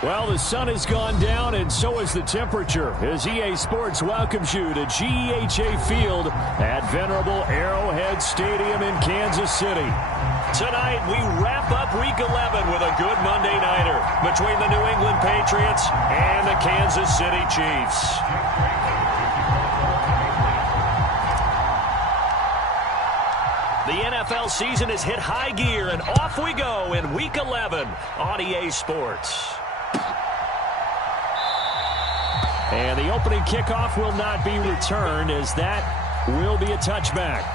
Well, the sun has gone down, and so has the temperature, as EA Sports welcomes you to GEHA Field at venerable Arrowhead Stadium in Kansas City. Tonight, we wrap up Week 11 with a good Monday nighter between the New England Patriots and the Kansas City Chiefs. The NFL season has hit high gear, and off we go in Week 11 on EA Sports. And the opening kickoff will not be returned, as that will be a touchback.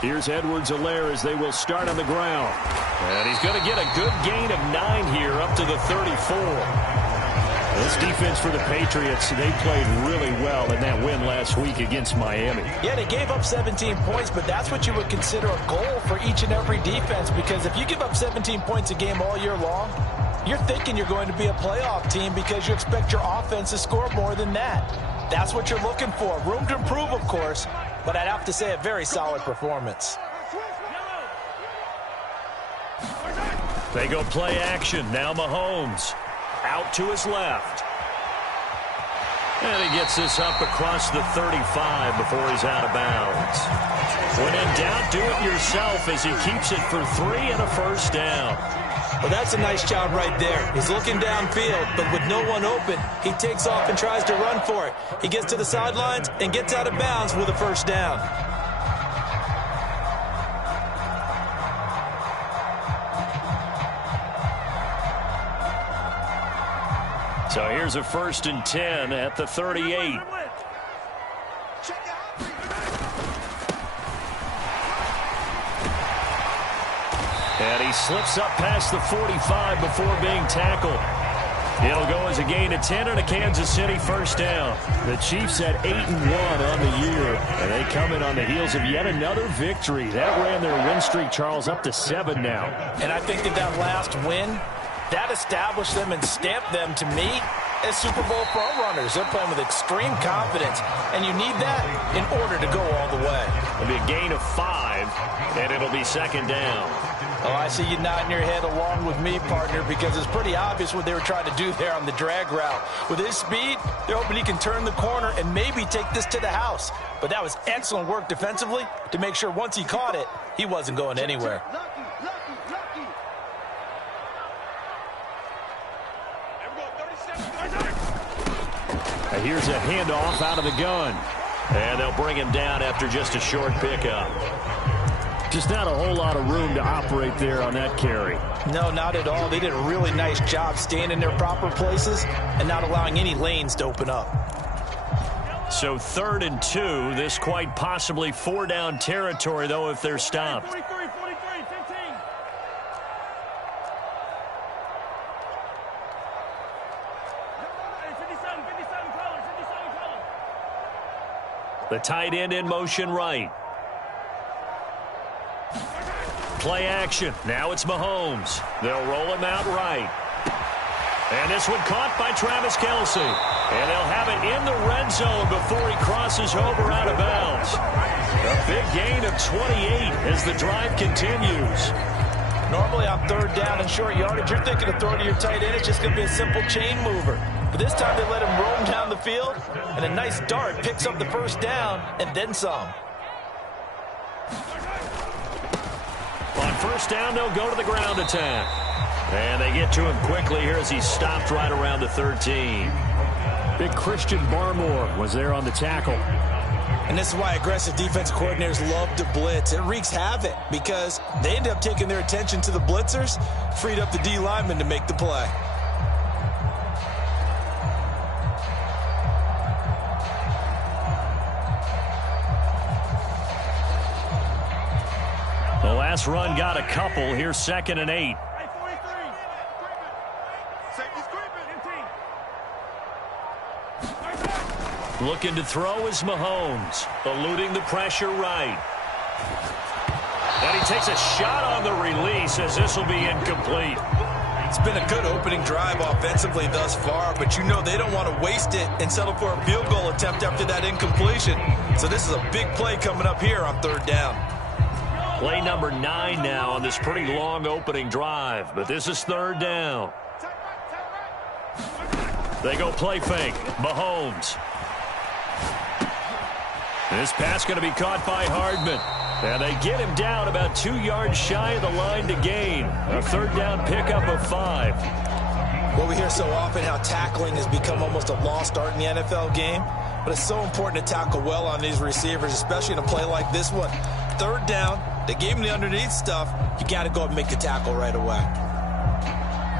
Here's Edwards-Helaire as they will start on the ground. And he's going to get a good gain of 9 here up to the 34. This defense for the Patriots, they played really well in that win last week against Miami. Yeah, they gave up 17 points, but that's what you would consider a goal for each and every defense, because if you give up 17 points a game all year long, you're thinking you're going to be a playoff team because you expect your offense to score more than that. That's what you're looking for. Room to improve, of course, but I'd have to say a very solid performance. They go play action. Now Mahomes out to his left. And he gets this up across the 35 before he's out of bounds. When in doubt, do it yourself as he keeps it for 3 and a first down. Well, that's a nice job right there. He's looking downfield, but with no one open, he takes off and tries to run for it. He gets to the sidelines and gets out of bounds with a first down. So here's a 1st and 10 at the 38. And he slips up past the 45 before being tackled. It'll go as a gain of 10 and a Kansas City first down. The Chiefs at 8-1 on the year, and they come in on the heels of yet another victory. That ran their win streak, Charles, up to 7 now. And I think that last win, that established them and stamped them, to me, as Super Bowl front runners. They're playing with extreme confidence, and you need that in order to go all the way. It'll be a gain of 5, and it'll be 2nd down. Oh, I see you nodding your head along with me, partner, because it's pretty obvious what they were trying to do there on the drag route. With his speed, they're hoping he can turn the corner and maybe take this to the house. But that was excellent work defensively to make sure once he caught it, he wasn't going anywhere. Here's a handoff out of the gun. And they'll bring him down after just a short pickup. Just not a whole lot of room to operate there on that carry. No, not at all. They did a really nice job staying in their proper places and not allowing any lanes to open up. So 3rd and 2. This quite possibly 4-down territory, though, if they're stopped. 43, 15. The tight end in motion right. Play action. Now it's Mahomes. They'll roll him out right. And this one caught by Travis Kelce. And they'll have it in the red zone before he crosses over out of bounds. A big gain of 28 as the drive continues. Normally on 3rd down and short yardage, you're thinking of throwing to your tight end. It's just going to be a simple chain mover. But this time they let him roam down the field, and a nice dart picks up the first down and then some. On 1st down, they'll go to the ground attack. And they get to him quickly here as he's stopped right around the 13. Big Christian Barmore was there on the tackle. And this is why aggressive defense coordinators love to blitz. It wreaks havoc because they end up taking their attention to the blitzers, freed up the D lineman to make the play. The last run got a couple. Here's 2nd and 8. Looking to throw is Mahomes, eluding the pressure right. And he takes a shot on the release as this will be incomplete. It's been a good opening drive offensively thus far, but you know they don't want to waste it and settle for a field goal attempt after that incompletion. So this is a big play coming up here on 3rd down. Play number 9 now on this pretty long opening drive, but this is 3rd down. They go play fake. Mahomes. This pass going to be caught by Hardman. And they get him down about 2 yards shy of the line to gain. A 3rd down pickup of 5. Well, we hear so often how tackling has become almost a lost art in the NFL game. But it's so important to tackle well on these receivers, especially in a play like this one. 3rd down, they gave him the underneath stuff. You got to go and make the tackle right away.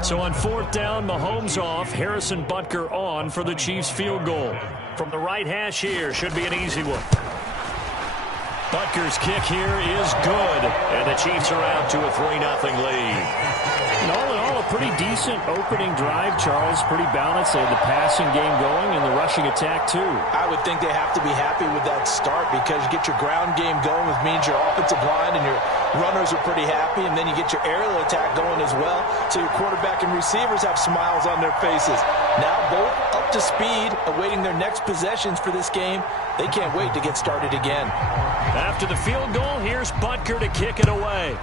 So on 4th down, Mahomes off, Harrison Butker on for the Chiefs field goal. From the right hash here, should be an easy one. Butker's kick here is good, and the Chiefs are out to a 3-0 lead. All in all, a pretty decent opening drive, Charles. Pretty balanced. They had the passing game going and the rushing attack, too. I would think they have to be happy with that start because you get your ground game going, which means your offensive line and your runners are pretty happy, and then you get your aerial attack going as well, so your quarterback and receivers have smiles on their faces. Now both up to speed, awaiting their next possessions for this game. They can't wait to get started again. After the field goal, here's Butker to kick it away.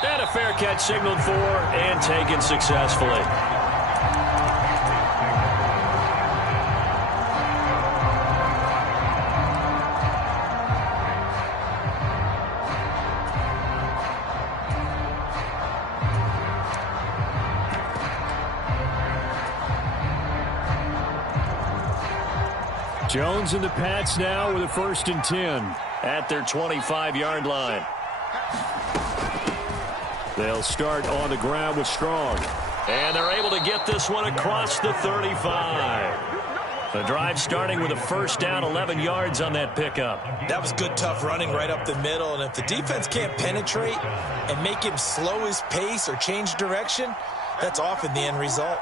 And a fair catch signaled for and taken successfully. Jones and the Pats now with a 1st and 10 at their 25-yard line. They'll start on the ground with Strong. And they're able to get this one across the 35. The drive starting with a 1st down, 11 yards on that pickup. That was good, tough running right up the middle. And if the defense can't penetrate and make him slow his pace or change direction, that's often the end result.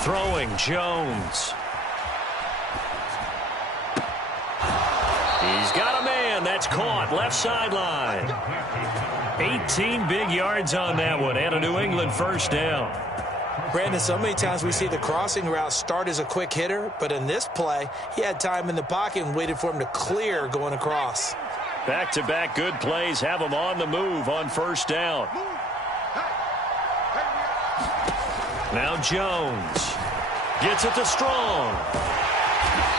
Throwing, Jones. He's got a man. That's caught. Left sideline. 18 big yards on that one. And a New England 1st down. Brandon, so many times we see the crossing route start as a quick hitter, but in this play, he had time in the pocket and waited for him to clear going across. Back-to-back good plays have him on the move on 1st down. Now Jones gets it to Strong.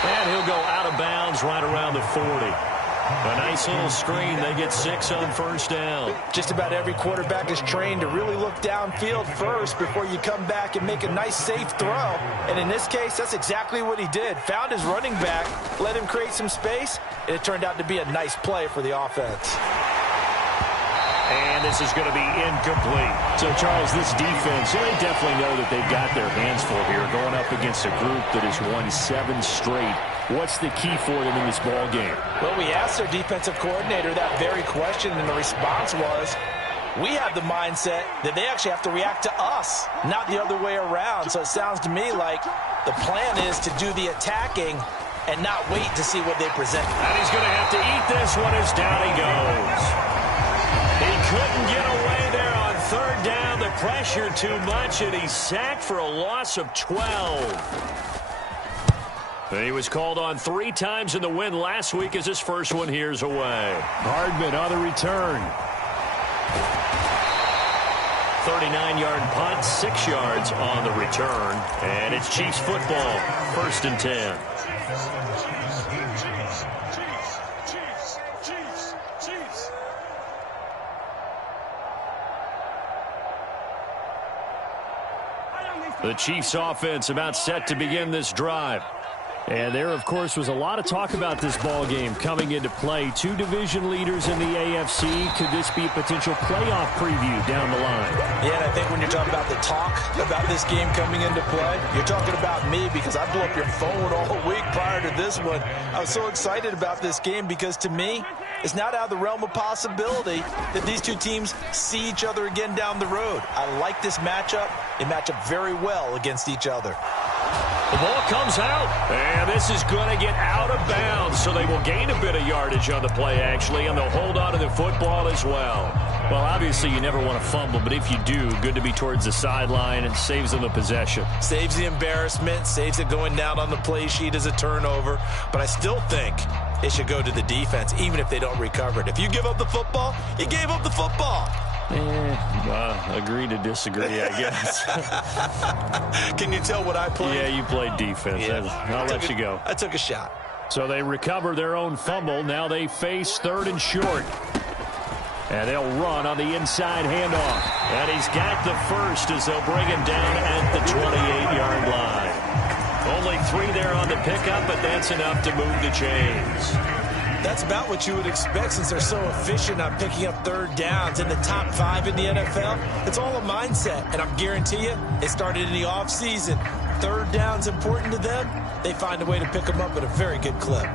And he'll go out of bounds right around the 40. A nice little screen. They get 6 on 1st down. Just about every quarterback is trained to really look downfield first before you come back and make a nice, safe throw. And in this case, that's exactly what he did. Found his running back, let him create some space, and it turned out to be a nice play for the offense. And this is going to be incomplete. So, Charles, this defense, they definitely know that they've got their hands full here going up against a group that has won 7 straight. What's the key for them in this ball game? Well, we asked their defensive coordinator that very question, and the response was, we have the mindset that they actually have to react to us, not the other way around. So it sounds to me like the plan is to do the attacking and not wait to see what they present. And he's going to have to eat this one as down he goes. He couldn't get away there on 3rd down. The pressure too much, and he's sacked for a loss of 12. And he was called on 3 times in the win last week as his first one here's away. Hardman on the return. 39-yard punt, 6 yards on the return. And it's Chiefs football, 1st and 10. The Chiefs offense about set to begin this drive. And there, of course, was a lot of talk about this ball game coming into play. 2 division leaders in the AFC. Could this be a potential playoff preview down the line? Yeah, and I think when you're talking about the talk about this game coming into play, you're talking about me because I blew up your phone all week prior to this one. I was so excited about this game because, to me, it's not out of the realm of possibility that these 2 teams see each other again down the road. I like this matchup. They match up very well against each other. The ball comes out, and this is going to get out of bounds, so they will gain a bit of yardage on the play, actually, and they'll hold on to the football as well. Well, obviously, you never want to fumble, but if you do, good to be towards the sideline. It saves them the possession. Saves the embarrassment, saves it going down on the play sheet as a turnover, but I still think it should go to the defense, even if they don't recover it. If you give up the football, you gave up the football. Agree to disagree, I guess. Can you tell what I played? Yeah, you played defense. Yeah. I'll let you go. I took a shot. So they recover their own fumble. Now they face 3rd and short. And they'll run on the inside handoff. And he's got the first as they'll bring him down at the 28-yard line. Only 3 there on the pickup, but that's enough to move the chains. That's about what you would expect since they're so efficient on picking up 3rd downs in the top 5 in the NFL. It's all a mindset, and I guarantee you, it started in the offseason. 3rd down's important to them. They find a way to pick them up at a very good clip.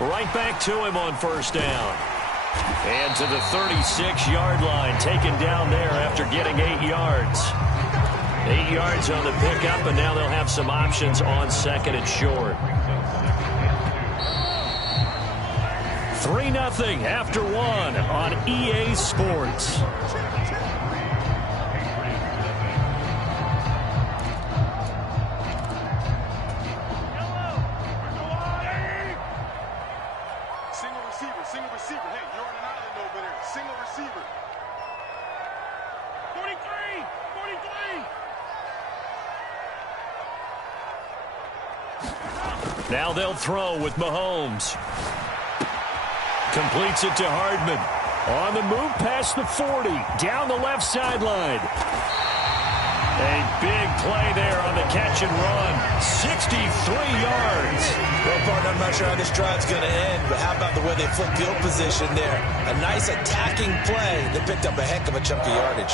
Right back to him on 1st down. And to the 36-yard line, taken down there after getting 8 yards. 8 yards on the pickup, and now they'll have some options on 2nd and short. 3-0 after 1 on EA Sports. Single receiver. Hey, you're on an island over there. Single receiver. 43! 43! Now they'll throw with Mahomes. Completes it to Hardman. On the move past the 40. Down the left sideline. A big play there on the catch and run. 63 yards. Well, partner, I'm not sure how this drive's going to end, but how about the way they flipped field position there? A nice attacking play that picked up a heck of a chunk of yardage.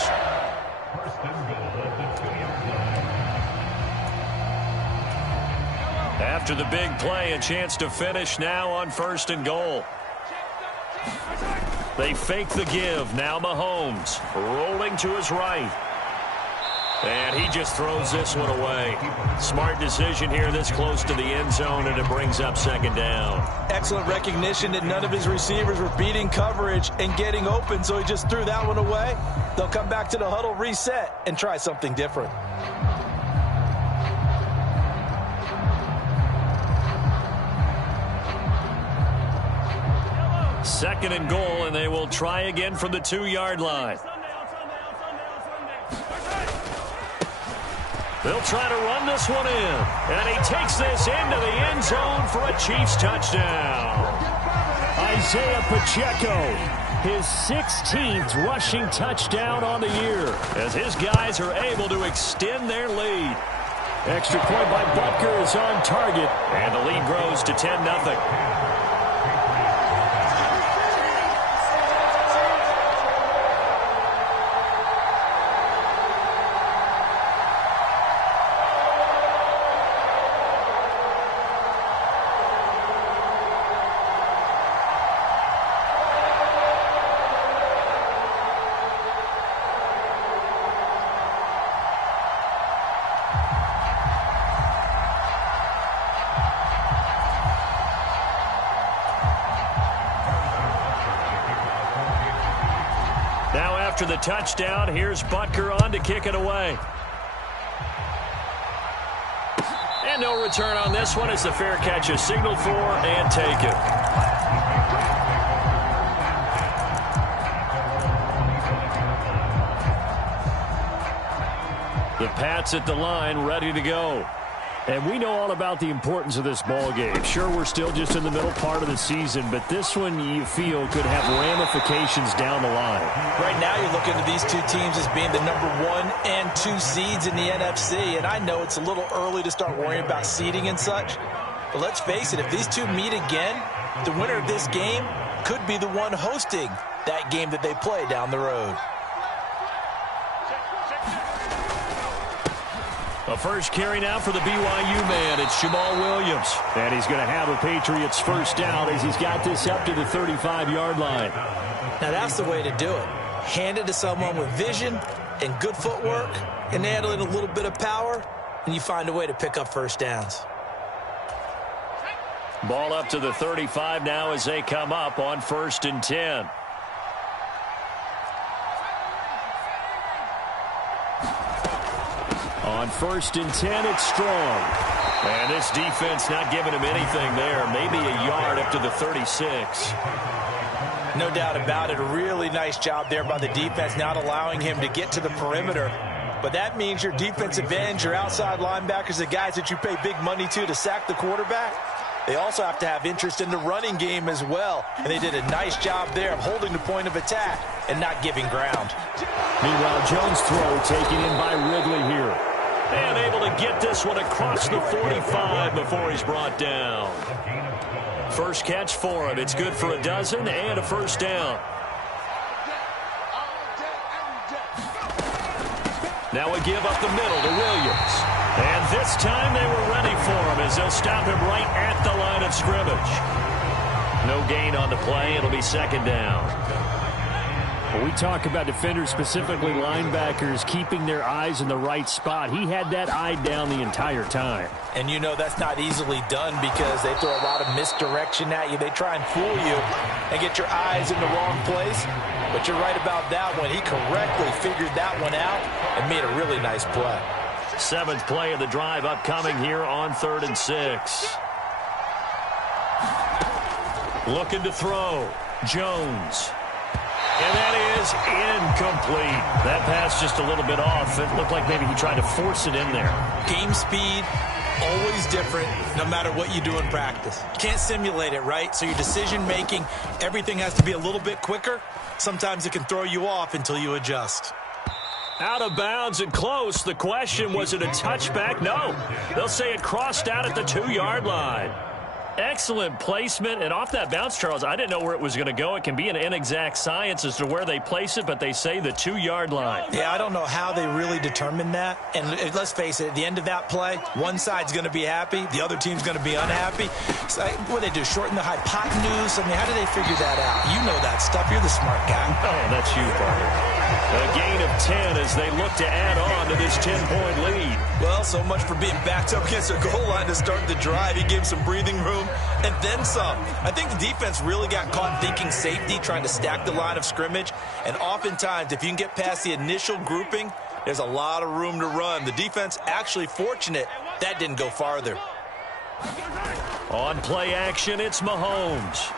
After the big play, a chance to finish now on 1st and goal. They fake the give. Now Mahomes rolling to his right. And he just throws this one away. Smart decision here this close to the end zone, and it brings up 2nd down. Excellent recognition that none of his receivers were beating coverage and getting open, so he just threw that one away. They'll come back to the huddle, reset, and try something different. Second and goal, and they will try again from the 2-yard line. They'll try to run this one in. And he takes this into the end zone for a Chiefs touchdown. Isaiah Pacheco, his 16th rushing touchdown on the year, as his guys are able to extend their lead. Extra point by Butker is on target, and the lead grows to 10-0. After the touchdown, here's Butker on to kick it away. And no return on this one as the fair catch is signaled for and taken. The Pats at the line, ready to go. And we know all about the importance of this ball game. Sure, we're still just in the middle part of the season, but this one you feel could have ramifications down the line. Right now you're looking at these two teams as being the number 1 and 2 seeds in the NFC, and I know it's a little early to start worrying about seeding and such, but let's face it, if these two meet again, the winner of this game could be the one hosting that game that they play down the road. A first carry now for the BYU man. It's Jamal Williams. And he's going to have a Patriots first down as he's got this up to the 35-yard line. Now that's the way to do it. Hand it to someone with vision and good footwork and add in a little bit of power, and you find a way to pick up first downs. Ball up to the 35 now as they come up on 1st and 10. On 1st and 10, it's Strong. And this defense not giving him anything there. Maybe a yard up to the 36. No doubt about it. A really nice job there by the defense, not allowing him to get to the perimeter. But that means your defensive ends, your outside linebackers, the guys that you pay big money to sack the quarterback, they also have to have interest in the running game as well. And they did a nice job there of holding the point of attack and not giving ground. Meanwhile, Jones' throw taken in by Ridley here. And able to get this one across the 45 before he's brought down. First catch for him. It's good for a dozen and a first down. Now a give up the middle to Williams. And this time they were ready for him as they'll stop him right at the line of scrimmage. No gain on the play. It'll be second down. When we talk about defenders, specifically linebackers, keeping their eyes in the right spot, he had that eye down the entire time. And you know that's not easily done because they throw a lot of misdirection at you. They try and fool you and get your eyes in the wrong place. But you're right about that one. He correctly figured that one out and made a really nice play. 7th play of the drive upcoming here on 3rd and 6. Looking to throw. Jones. And that is incomplete. That pass just a little bit off. It looked like maybe he tried to force it in there. Game speed, always different, no matter what you do in practice. You can't simulate it, right? So your decision-making, everything has to be a little bit quicker. Sometimes it can throw you off until you adjust. Out of bounds and close. The question, was it a touchback? No. They'll say it crossed out at the 2-yard line. Excellent placement, and off that bounce, Charles, I didn't know where it was going to go. It can be an inexact science as to where they place it, but they say the 2-yard line. Yeah, I don't know how they really determined that. And let's face it, at the end of that play, one side's going to be happy, the other team's going to be unhappy. So, what do they do, shorten the hypotenuse? I mean, how do they figure that out? You know that stuff. You're the smart guy. Oh, that's you, partner. A gain of 10 as they look to add on to this 10-point lead. Well, so much for being backed up against a goal line to start the drive. He gave some breathing room and then some. I think the defense really got caught thinking safety, trying to stack the line of scrimmage. And oftentimes, if you can get past the initial grouping, there's a lot of room to run. The defense actually fortunate that didn't go farther. On play action, it's Mahomes.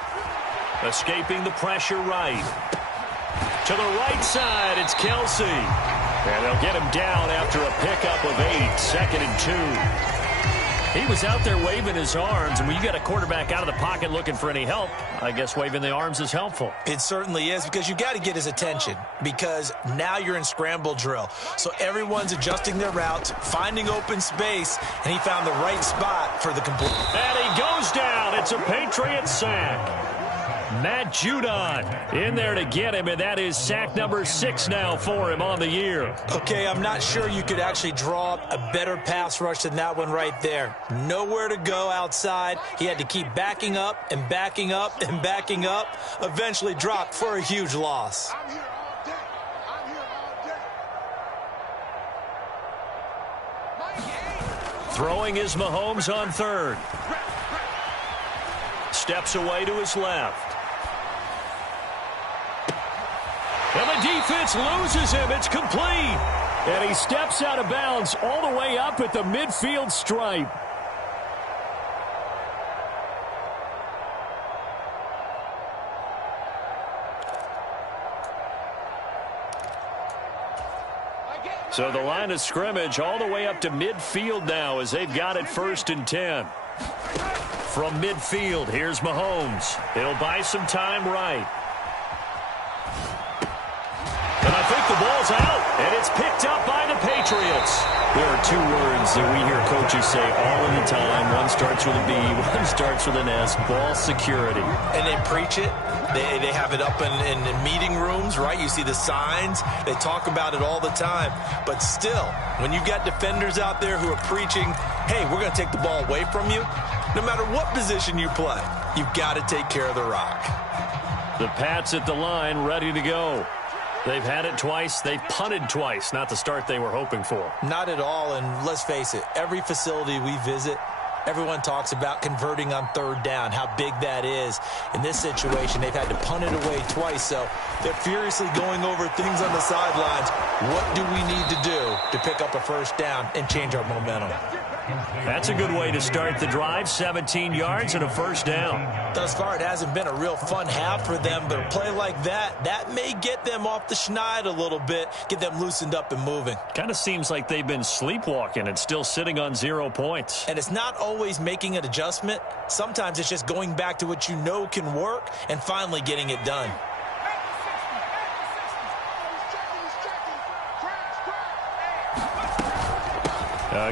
Escaping the pressure right. To the right side, it's Kelsey. And they'll get him down after a pickup of 8, 2nd and 2. He was out there waving his arms, and when you got a quarterback out of the pocket looking for any help, I guess waving the arms is helpful. It certainly is, because you got to get his attention, because now you're in scramble drill. So everyone's adjusting their routes, finding open space, and he found the right spot for the complete. And he goes down. It's a Patriot sack. Matt Judon in there to get him, and that is sack number 6 now for him on the year. Okay, I'm not sure you could actually draw up a better pass rush than that one right there. Nowhere to go outside. He had to keep backing up and backing up and backing up. Eventually dropped for a huge loss. I'm here all day. I'm here all day. Throwing is Mahomes on 3rd. Steps away to his left. And the defense loses him. It's complete. And he steps out of bounds all the way up at the midfield stripe. So the line of scrimmage all the way up to midfield now as they've got it 1st and 10. From midfield, here's Mahomes. He'll buy some time right. And I think the ball's out, and it's picked up by the Patriots. There are two words that we hear coaches say all of the time. One starts with a B, one starts with an S, ball security. And they preach it. They have it up in meeting rooms, right? You see the signs. They talk about it all the time. But still, when you've got defenders out there who are preaching, hey, we're going to take the ball away from you, no matter what position you play, you've got to take care of the rock. The Pats at the line, ready to go. They've had it twice. They've punted twice. Not the start they were hoping for. Not at all, and let's face it, every facility we visit, everyone talks about converting on third down, how big that is. In this situation, they've had to punt it away twice, so they're furiously going over things on the sidelines. What do we need to do to pick up a first down and change our momentum? That's a good way to start the drive. 17 yards and a first down. Thus far, it hasn't been a real fun half for them, but a play like that may get them off the schneid a little bit, get them loosened up and moving. Kind of seems like they've been sleepwalking and still sitting on 0 points. And it's not always making an adjustment. Sometimes it's just going back to what you know can work and finally getting it done.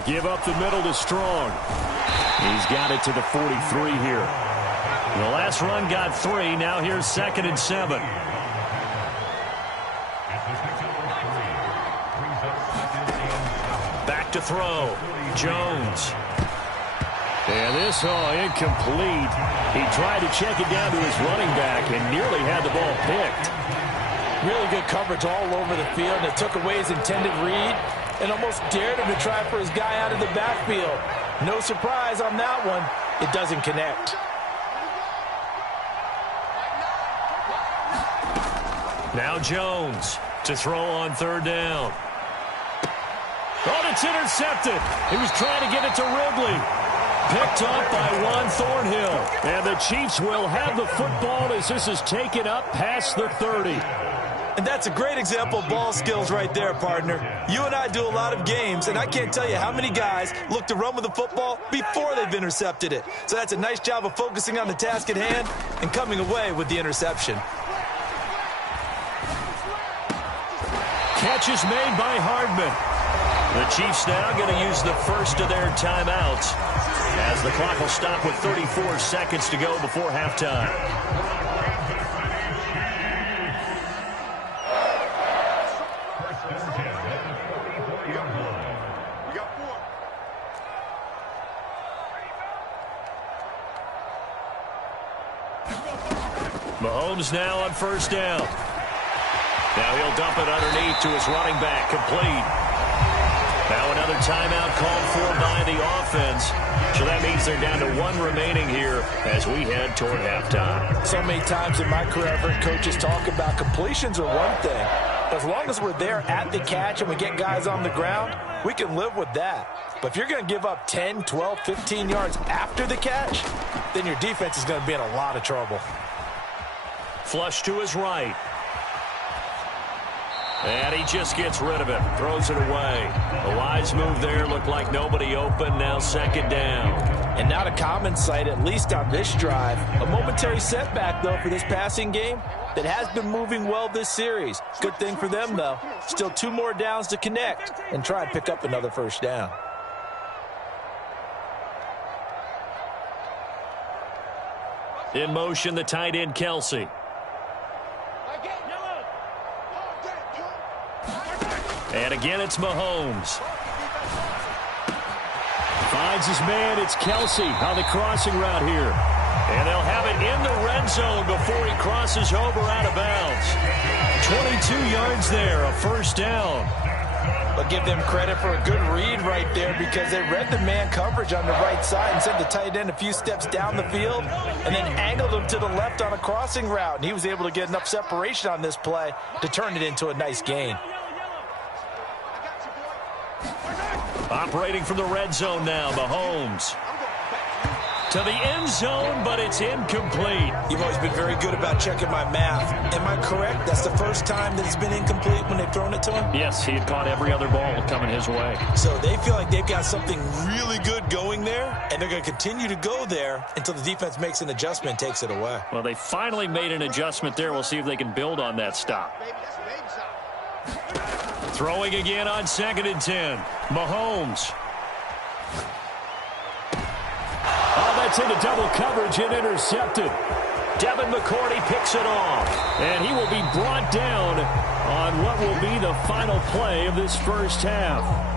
Give up the middle to Strong. He's got it to the 43 here. The last run got 3. Now here's 2nd and 7. Back to throw. Jones. And this, incomplete. He tried to check it down to his running back and nearly had the ball picked. Really good coverage all over the field, and it took away his intended read and almost dared him to try for his guy out of the backfield. No surprise on that one. It doesn't connect. Now Jones to throw on 3rd down. Oh, it's intercepted. He was trying to get it to Ridley. Picked up by Juan Thornhill. And the Chiefs will have the football as this is taken up past the 30. And that's a great example of ball skills right there, partner. You and I do a lot of games, and I can't tell you how many guys look to run with the football before they've intercepted it. So that's a nice job of focusing on the task at hand and coming away with the interception. Catch is made by Hardman. The Chiefs now going to use the first of their timeouts as the clock will stop with 34 seconds to go before halftime. Mahomes now on 1st down. Now he'll dump it underneath to his running back, complete. Now another timeout called for by the offense. So that means they're down to 1 remaining here as we head toward halftime. So many times in my career, I've heard coaches talk about completions are one thing. But as long as we're there at the catch and we get guys on the ground, we can live with that. But if you're going to give up 10, 12, 15 yards after the catch, then your defense is going to be in a lot of trouble. Flush to his right. And he just gets rid of it. Throws it away. A wise move there. Looked like nobody open. Now 2nd down. And not a common sight, at least on this drive. A momentary setback, though, for this passing game that has been moving well this series. Good thing for them, though. Still 2 more downs to connect and try and pick up another first down. In motion, the tight end, Kelsey. And again, it's Mahomes. Finds his man. It's Kelsey on the crossing route here. And they'll have it in the red zone before he crosses over out of bounds. 22 yards there, a first down. But give them credit for a good read right there because they read the man coverage on the right side and sent the tight end a few steps down the field and then angled him to the left on a crossing route. And he was able to get enough separation on this play to turn it into a nice gain. Operating from the red zone now, Mahomes. To the end zone, but it's incomplete. You've always been very good about checking my math. Am I correct? That's the first time that it's been incomplete when they've thrown it to him? Yes, he had caught every other ball coming his way. So they feel like they've got something really good going there, and they're going to continue to go there until the defense makes an adjustment and takes it away. Well, they finally made an adjustment there. We'll see if they can build on that stop. Throwing again on 2nd and 10. Mahomes. Oh, that's into double coverage and intercepted. Devin McCourty picks it off. And he will be brought down on what will be the final play of this first half.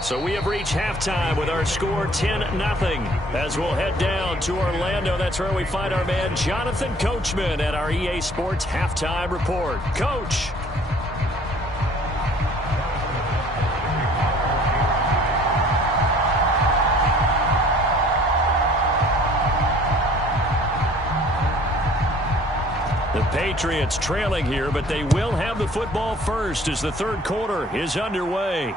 So we have reached halftime with our score 10-0. As we'll head down to Orlando, that's where we find our man Jonathan Coachman at our EA Sports Halftime Report. Coach. The Patriots trailing here, but they will have the football first as the third quarter is underway.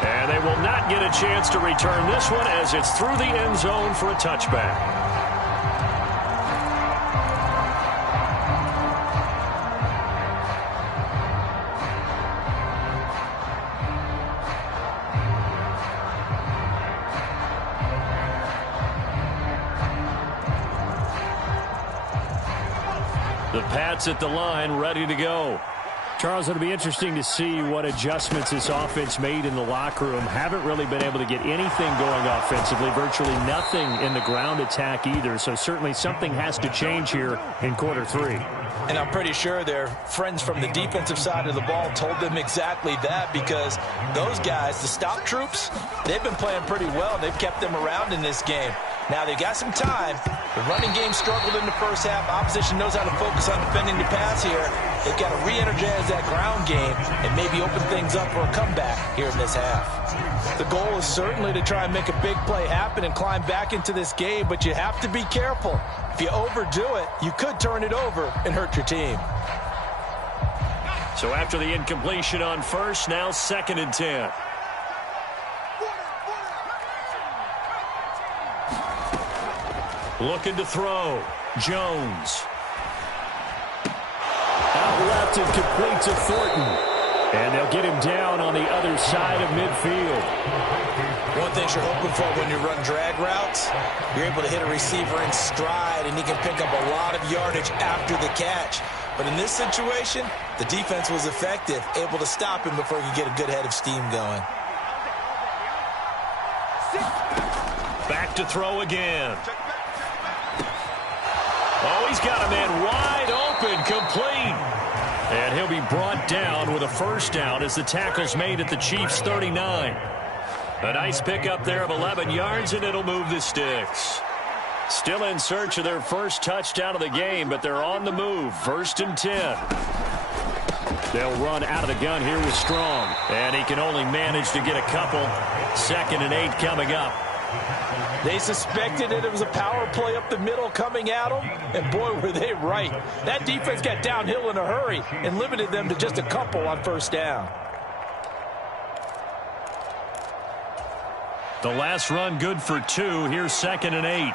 And they will not get a chance to return this one as it's through the end zone for a touchback. The Pats at the line, ready to go. Charles, it'll be interesting to see what adjustments this offense made in the locker room. Haven't really been able to get anything going offensively, virtually nothing in the ground attack either. So certainly something has to change here in quarter 3. And I'm pretty sure their friends from the defensive side of the ball told them exactly that, because those guys, the stop troops, they've been playing pretty well. They've kept them around in this game. Now, they've got some time. The running game struggled in the first half. Opposition knows how to focus on defending the pass here. They've got to re-energize that ground game and maybe open things up for a comeback here in this half. The goal is certainly to try and make a big play happen and climb back into this game, but you have to be careful. If you overdo it, you could turn it over and hurt your team. So after the incompletion on first, now 2nd and 10. Looking to throw. Jones. Out left and complete to Thornton. And they'll get him down on the other side of midfield. One thing you're hoping for when you run drag routes, you're able to hit a receiver in stride, and he can pick up a lot of yardage after the catch. But in this situation, the defense was effective, able to stop him before he could get a good head of steam going. Back to throw again. Oh, he's got a man wide open, complete. And he'll be brought down with a first down as the tackle's made at the Chiefs' 39. A nice pickup there of 11 yards, and it'll move the sticks. Still in search of their first touchdown of the game, but they're on the move. 1st and 10. They'll run out of the gun here with Strong. And he can only manage to get a couple. 2nd and 8 coming up. They suspected it was a power play up the middle coming at them, and boy, were they right. That defense got downhill in a hurry and limited them to just a couple on first down. The last run good for 2. Here's 2nd and 8.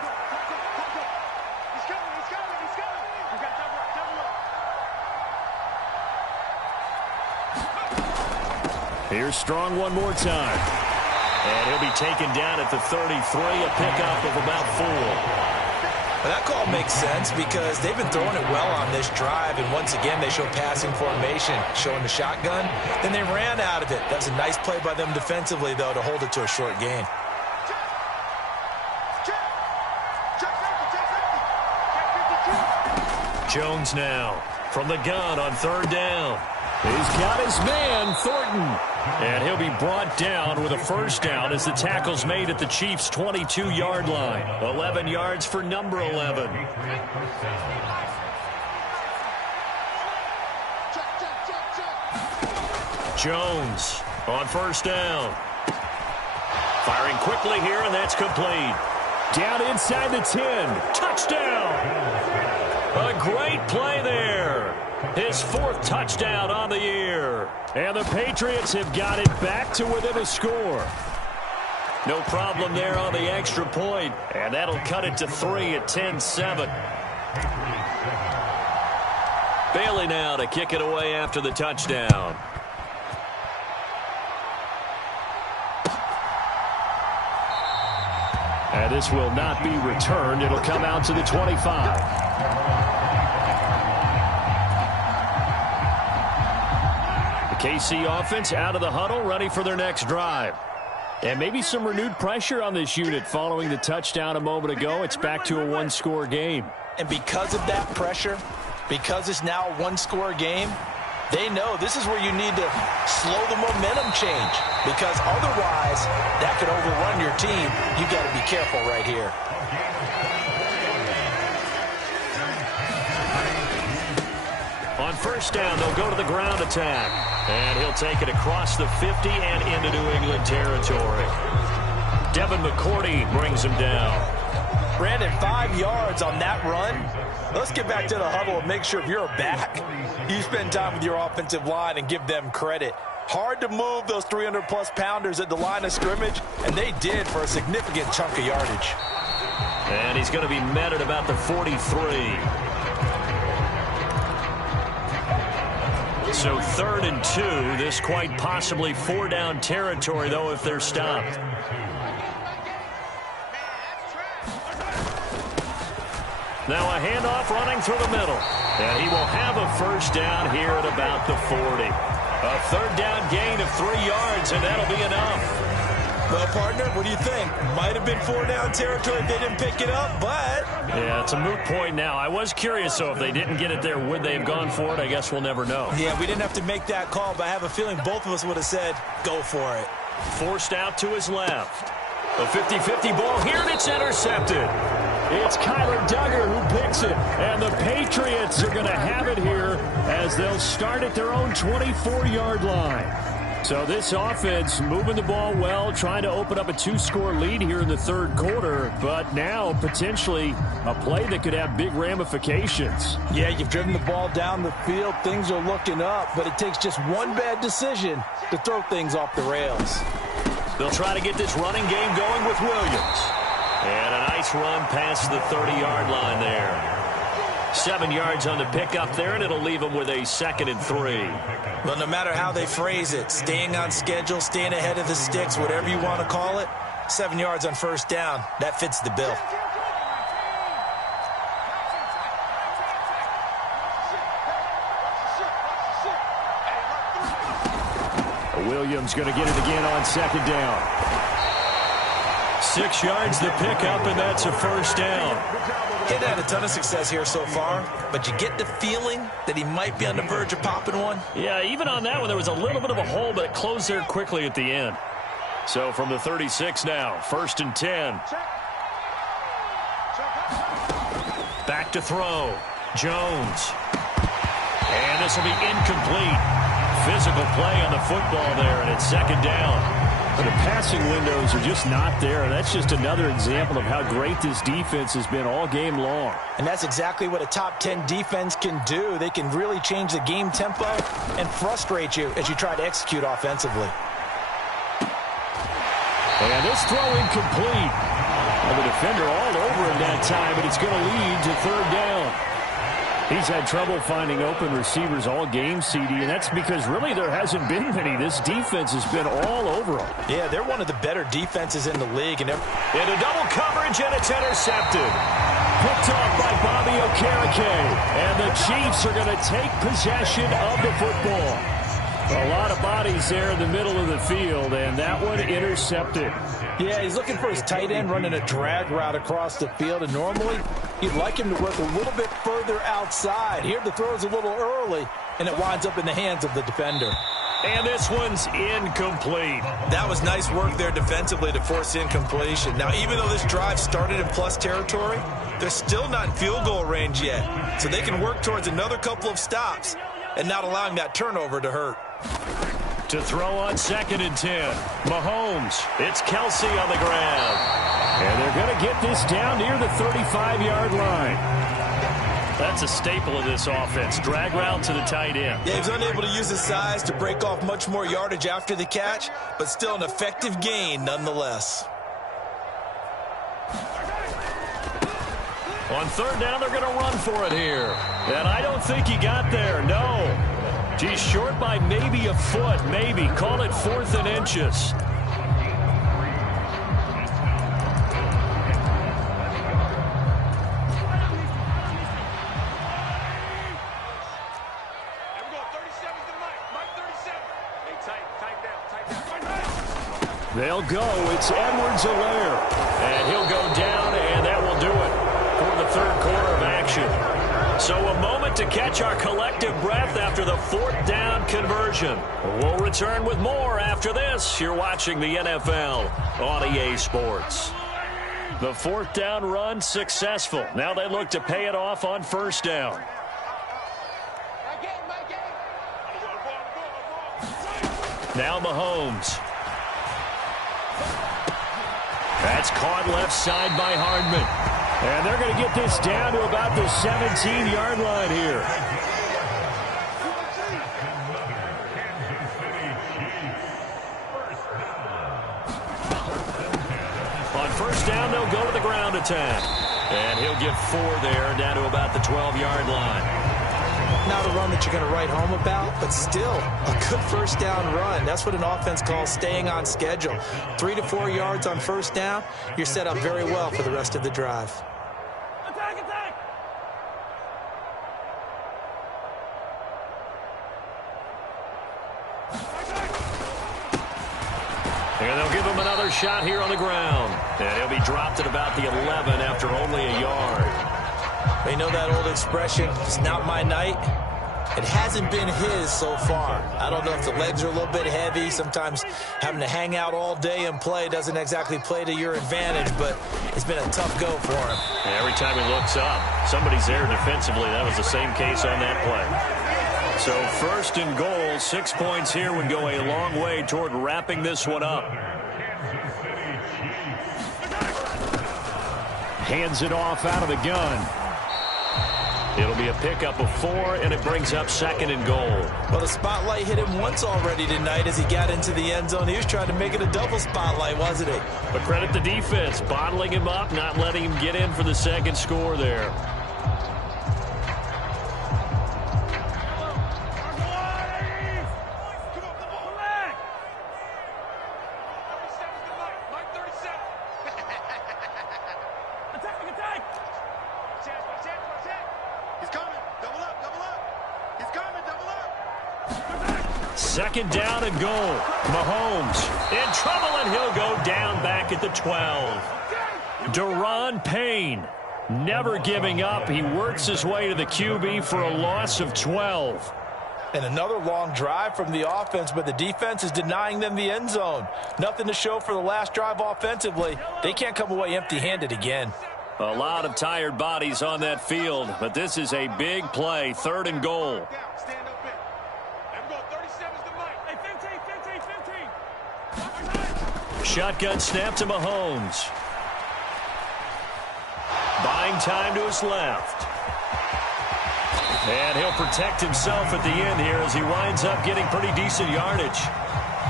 Here's Strong one more time. And he'll be taken down at the 33, a pickup of about 4. Well, that call makes sense because they've been throwing it well on this drive, and once again they show passing formation, showing the shotgun. Then they ran out of it. That was a nice play by them defensively, though, to hold it to a short gain. Jones now from the gun on 3rd down. He's got his man, Thornton. And he'll be brought down with a first down as the tackle's made at the Chiefs' 22-yard line. 11 yards for number 11. Jones on 1st down. Firing quickly here, and that's complete. Down inside the 10. Touchdown! A great play there. His 4th touchdown on the year. And the Patriots have got it back to within a score. No problem there on the extra point. And that'll cut it to 3 at 10-7. Bailey now to kick it away after the touchdown. And this will not be returned. It'll come out to the 25. KC offense out of the huddle, ready for their next drive. And maybe some renewed pressure on this unit following the touchdown a moment ago. It's back to a one-score game. And because of that pressure, because it's now a one-score game, they know this is where you need to slow the momentum change, because otherwise that could overrun your team. You've got to be careful right here. On first down, they'll go to the ground attack. And he'll take it across the 50 and into New England territory. Devin McCourty brings him down. Brandon, 5 yards on that run. Let's get back to the huddle and make sure if you're a back, you spend time with your offensive line and give them credit. Hard to move those 300-plus pounders at the line of scrimmage, and they did for a significant chunk of yardage. And he's going to be met at about the 43. So 3rd and 2. This quite possibly 4-down territory, though, if they're stopped. Now a handoff running through the middle. And he will have a first down here at about the 40. A 3rd down gain of 3 yards, and that'll be enough. Well, partner, what do you think? Might have been 4-down territory if they didn't pick it up, but... Yeah, it's a moot point now. I was curious, so if they didn't get it there, would they have gone for it? I guess we'll never know. Yeah, we didn't have to make that call, but I have a feeling both of us would have said, go for it. Forced out to his left. A 50-50 ball here, and it's intercepted. It's Kyler Duggar who picks it, and the Patriots are going to have it here as they'll start at their own 24-yard line. So this offense moving the ball well, trying to open up a 2-score lead here in the 3rd quarter, but now potentially a play that could have big ramifications. Yeah, you've driven the ball down the field. Things are looking up, but it takes just one bad decision to throw things off the rails. They'll try to get this running game going with Williams. And a nice run past the 30-yard line there. 7 yards on the pickup there, and it'll leave them with a 2nd and 3. Well, no matter how they phrase it, staying on schedule, staying ahead of the sticks, whatever you want to call it, 7 yards on first down, that fits the bill. Williams going to get it again on 2nd down. 6 yards the pickup, and that's a first down. He'd had a ton of success here so far, but you get the feeling that he might be on the verge of popping one. Yeah, even on that one, there was a little bit of a hole, but it closed there quickly at the end. So from the 36 now, 1st and 10. Back to throw. Jones. And this will be incomplete. Physical play on the football there, and it's 2nd down. But the passing windows are just not there. That's just another example of how great this defense has been all game long. And that's exactly what a top 10 defense can do. They can really change the game tempo and frustrate you as you try to execute offensively. And this throw incomplete. Well, the defender all over him that time, but it's going to lead to 3rd down. He's had trouble finding open receivers all game, CD, and that's because really there hasn't been many. This defense has been all over them. Yeah, they're one of the better defenses in the league. And into double coverage, and it's intercepted. Picked off by Bobby Okereke, and the Chiefs are going to take possession of the football. A lot of bodies there in the middle of the field, and that one intercepted. Yeah, he's looking for his tight end running a drag route across the field, and normally you'd like him to work a little bit further outside. Here the throw's a little early, and it winds up in the hands of the defender. And this one's incomplete. That was nice work there defensively to force incompletion. Now, even though this drive started in plus territory, they're still not in field goal range yet, so they can work towards another couple of stops and not allowing that turnover to hurt. To throw on 2nd and 10. Mahomes. It's Kelsey on the ground. And they're going to get this down near the 35-yard line. That's a staple of this offense. Drag route to the tight end. Yeah, he was unable to use his size to break off much more yardage after the catch, but still an effective gain nonetheless. On 3rd down, they're going to run for it here. And I don't think he got there, no. He's short by maybe a foot, maybe. Call it 4th and inches. They'll go. It's Edwards-Helaire. And he'll go down, and that will do it for the third quarter of action. So a moment to catch our collective breath after the fourth down conversion. We'll return with more after this. You're watching the NFL on EA Sports. The fourth down run successful. Now they look to pay it off on first down. Now Mahomes. That's caught left side by Hardman. And they're going to get this down to about the 17-yard line here. On first down, they'll go to the ground attack. And he'll get 4 there, down to about the 12-yard line. Not a run that you're going to write home about, but still a good first down run. That's what an offense calls staying on schedule. 3 to 4 yards on first down, you're set up very well for the rest of the drive. Attack, attack! And they'll give him another shot here on the ground. And he'll be dropped at about the 11 after only a yard. You know that old expression, it's not my night? It hasn't been his so far. I don't know if the legs are a little bit heavy. Sometimes having to hang out all day and play doesn't exactly play to your advantage, but it's been a tough go for him. And every time he looks up, somebody's there defensively. That was the same case on that play. So first and goal, 6 points here would go a long way toward wrapping this one up. Hands it off out of the gun. It'll be a pickup of 4, and it brings up second and goal. Well, the spotlight hit him once already tonight as he got into the end zone. He was trying to make it a double spotlight, wasn't he? But credit the defense, bottling him up, not letting him get in for the second score there. Second down and goal. Mahomes in trouble, and he'll go down back at the 12. Daron Payne never giving up. He works his way to the QB for a loss of 12. And another long drive from the offense, but the defense is denying them the end zone. Nothing to show for the last drive offensively. They can't come away empty-handed again. A lot of tired bodies on that field, but this is a big play. Third and goal. Shotgun snap to Mahomes. Buying time to his left. And he'll protect himself at the end here as he winds up getting pretty decent yardage.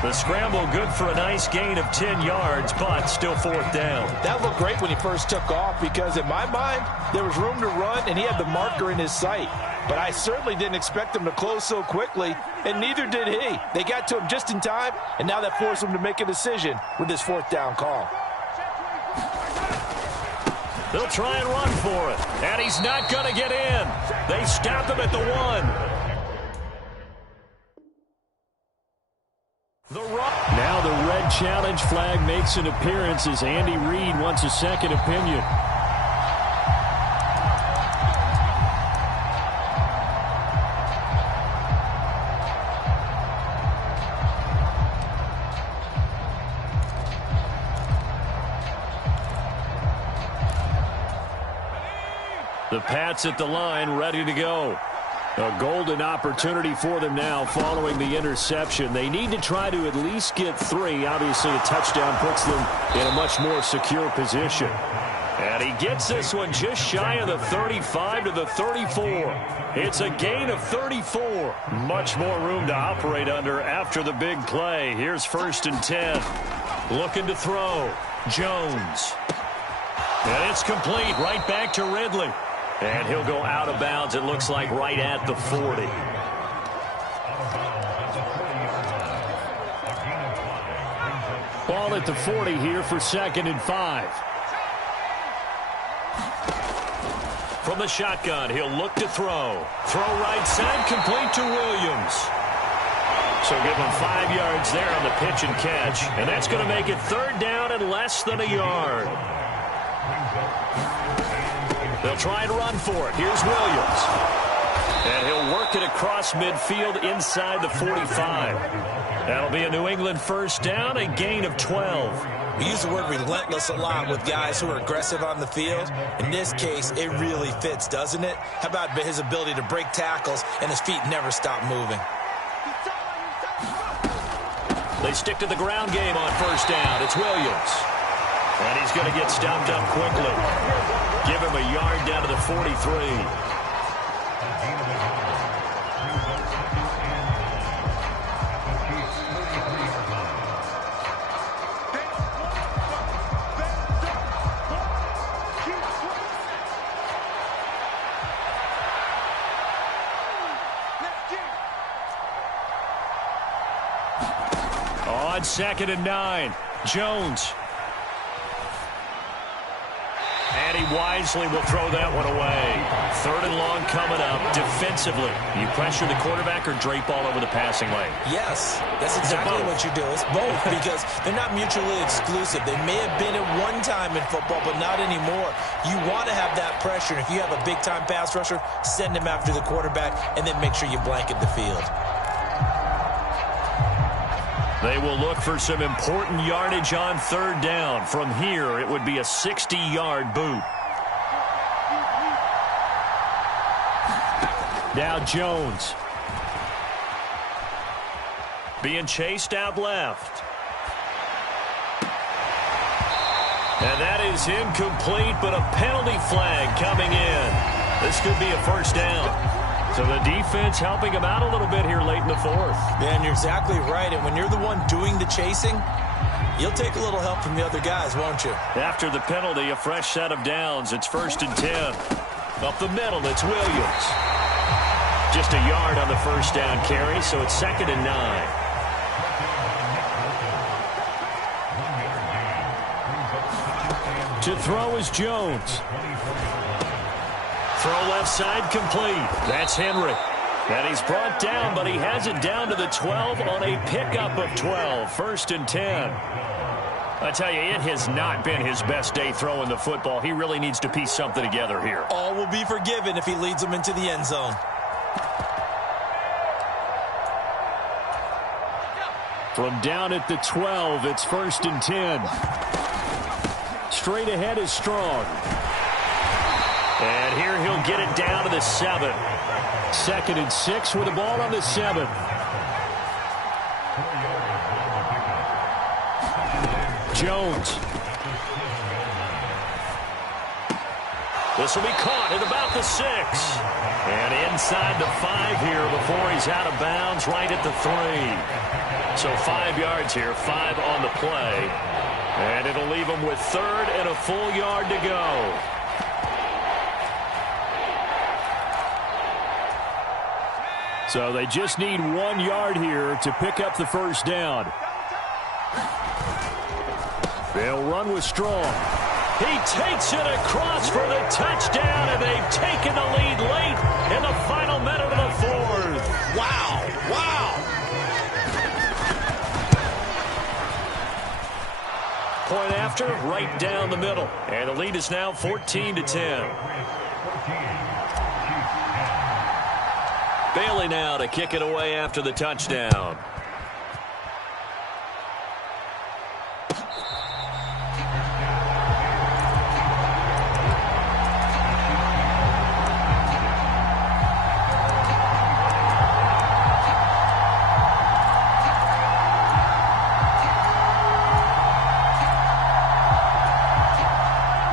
The scramble good for a nice gain of 10 yards, but still fourth down. That looked great when he first took off because in my mind, there was room to run and he had the marker in his sight. But I certainly didn't expect him to close so quickly, and neither did he. They got to him just in time, and now that forced him to make a decision with this fourth down call. They'll try and run for it, and he's not going to get in. They stop him at the 1. Now the red challenge flag makes an appearance as Andy Reid wants a second opinion. The Pats at the line, ready to go. A golden opportunity for them now following the interception. They need to try to at least get 3. Obviously, a touchdown puts them in a much more secure position. And he gets this one just shy of the 35 to the 34. It's a gain of 34. Much more room to operate under after the big play. Here's first and 10. Looking to throw. Jones. And it's complete right back to Ridley. And he'll go out of bounds, it looks like, right at the 40. Ball at the 40 here for second and 5. From the shotgun, he'll look to throw. Throw right side, complete to Williams. So give them 5 yards there on the pitch and catch. And that's going to make it 3rd down and less than a yard. They'll try and run for it. Here's Williams. And he'll work it across midfield inside the 45. That'll be a New England 1st down, a gain of 12. We use the word relentless a lot with guys who are aggressive on the field. In this case, it really fits, doesn't it? How about his ability to break tackles and his feet never stop moving? They stick to the ground game on 1st down. It's Williams. And he's going to get stopped up quickly. Give him a yard down to the 43. On 2nd and 9, Jones. And he wisely will throw that one away. 3rd and long coming up. Defensively, you pressure the quarterback or drape all over the passing lane? Yes, that's exactly what you do. It's both because they're not mutually exclusive. They may have been at one time in football, but not anymore. You want to have that pressure. And if you have a big-time pass rusher, send him after the quarterback and then make sure you blanket the field. They will look for some important yardage on 3rd down. From here, it would be a 60-yard boot. Now Jones. Being chased out left. And that is incomplete, but a penalty flag coming in. This could be a 1st down. So the defense helping him out a little bit here late in the 4th. Yeah, and you're exactly right. And when you're the one doing the chasing, you'll take a little help from the other guys, won't you? After the penalty, a fresh set of downs. It's 1st and 10. Up the middle, it's Williams. Just a yard on the 1st down carry, so it's 2nd and 9. To throw is Jones. Throw left side complete. That's Henry. And he's brought down, but he has it down to the 12 on a pickup of 12. 1st and 10. I tell you, it has not been his best day throwing the football. He really needs to piece something together here. All will be forgiven if he leads them into the end zone. From down at the 12, it's 1st and 10. Straight ahead is Strong. And here he'll get it down to the 7. 2nd and 6 with the ball on the 7. Jones. This will be caught at about the 6. And inside the 5 here before he's out of bounds, right at the 3. So 5 yards here, 5 on the play. And it'll leave him with 3rd and a full yard to go. So they just need 1 yard here to pick up the 1st down. They'll run with Strong. He takes it across for the touchdown, and they've taken the lead late in the final minute of the 4th. Wow, wow. Point after, right down the middle. And the lead is now 14-10. Bailey now to kick it away after the touchdown.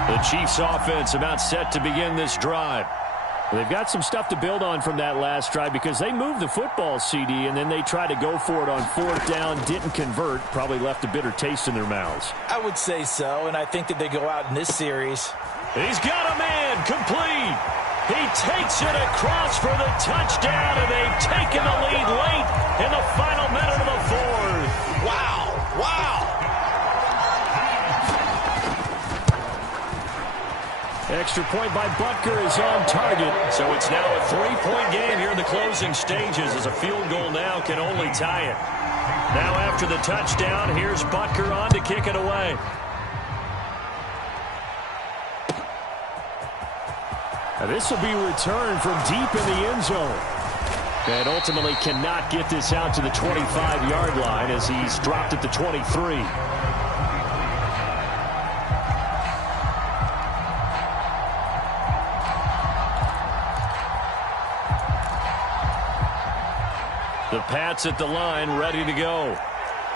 The Chiefs offense about set to begin this drive. They've got some stuff to build on from that last drive because they moved the football, CD, and then they tried to go for it on 4th down, didn't convert, probably left a bitter taste in their mouths. I would say so, and I think that they go out in this series. He's got a man complete. He takes it across for the touchdown, and they've taken the lead late in the final minute of the 4th. Wow, wow. extra point by Butker is on target. So it's now a 3-point game here in the closing stages, as a field goal now can only tie it. Now after the touchdown, here's Butker on to kick it away. Now this will be returned from deep in the end zone. And ultimately cannot get this out to the 25-yard line as he's dropped at the 23. The Pats at the line, ready to go.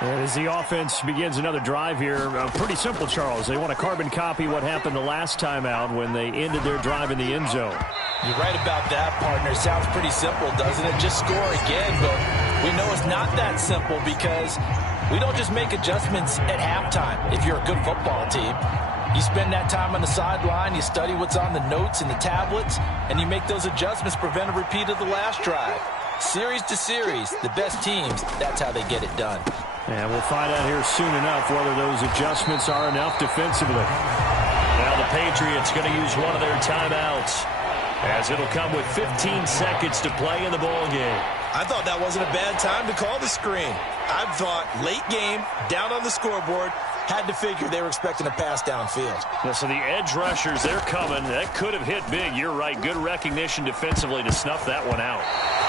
And as the offense begins another drive here, pretty simple, Charles. They want to carbon copy what happened the last time out when they ended their drive in the end zone. You're right about that, partner. Sounds pretty simple, doesn't it? Just score again, but we know it's not that simple because we don't just make adjustments at halftime if you're a good football team. You spend that time on the sideline, you study what's on the notes and the tablets, and you make those adjustments, prevent a repeat of the last drive. Series to series, the best teams, that's how they get it done. And we'll find out here soon enough whether those adjustments are enough defensively. Now the Patriots going to use one of their timeouts, as it'll come with 15 seconds to play in the ball game. I thought that wasn't a bad time to call the screen. I thought late game, down on the scoreboard, had to figure they were expecting a pass downfield. Well, so the edge rushers, they're coming. That could have hit big. You're right. Good recognition defensively to snuff that one out.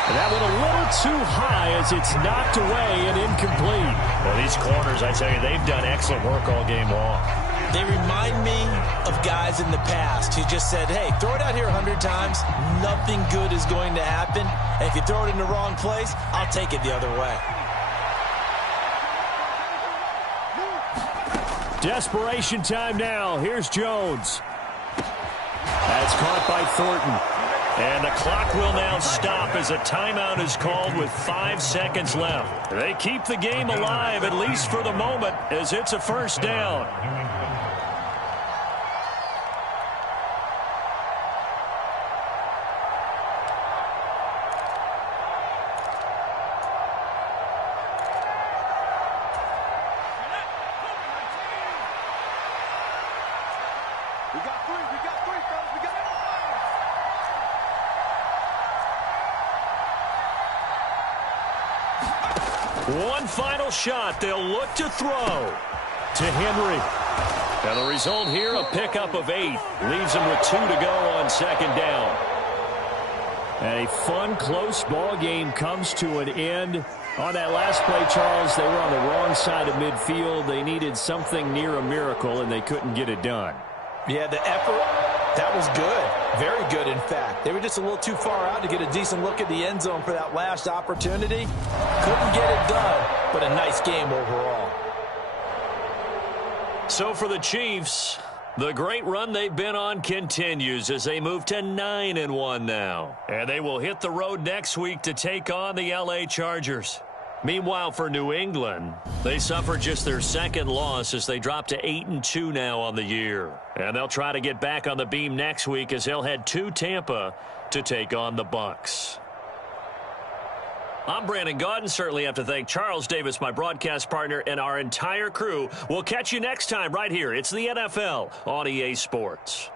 And that went a little too high as it's knocked away and incomplete. Well, these corners, I tell you, they've done excellent work all game long. They remind me of guys in the past who just said, hey, throw it out here 100 times. Nothing good is going to happen. And if you throw it in the wrong place, I'll take it the other way. Desperation time now. Here's Jones. That's caught by Thornton. And the clock will now stop as a timeout is called with 5 seconds left. They keep the game alive, at least for the moment, as it's a first down. We got three, fellas. We got it. One final shot. They'll look to throw to Henry. Now the result here, a pickup of 8. Leaves them with 2 to go on second down. And a fun, close ball game comes to an end. On that last play, Charles, they were on the wrong side of midfield. They needed something near a miracle, and they couldn't get it done. Yeah, the effort, that was good. Very good, in fact. They were just a little too far out to get a decent look at the end zone for that last opportunity. Couldn't get it done, but a nice game overall. So for the Chiefs, the great run they've been on continues as they move to 9-1 now. And they will hit the road next week to take on the LA Chargers. Meanwhile, for New England, they suffered just their second loss as they drop to 8-2 now on the year. And they'll try to get back on the beam next week as they'll head to Tampa to take on the Bucs. I'm Brandon Gaudin. Certainly have to thank Charles Davis, my broadcast partner, and our entire crew. We'll catch you next time right here. It's the NFL on EA Sports.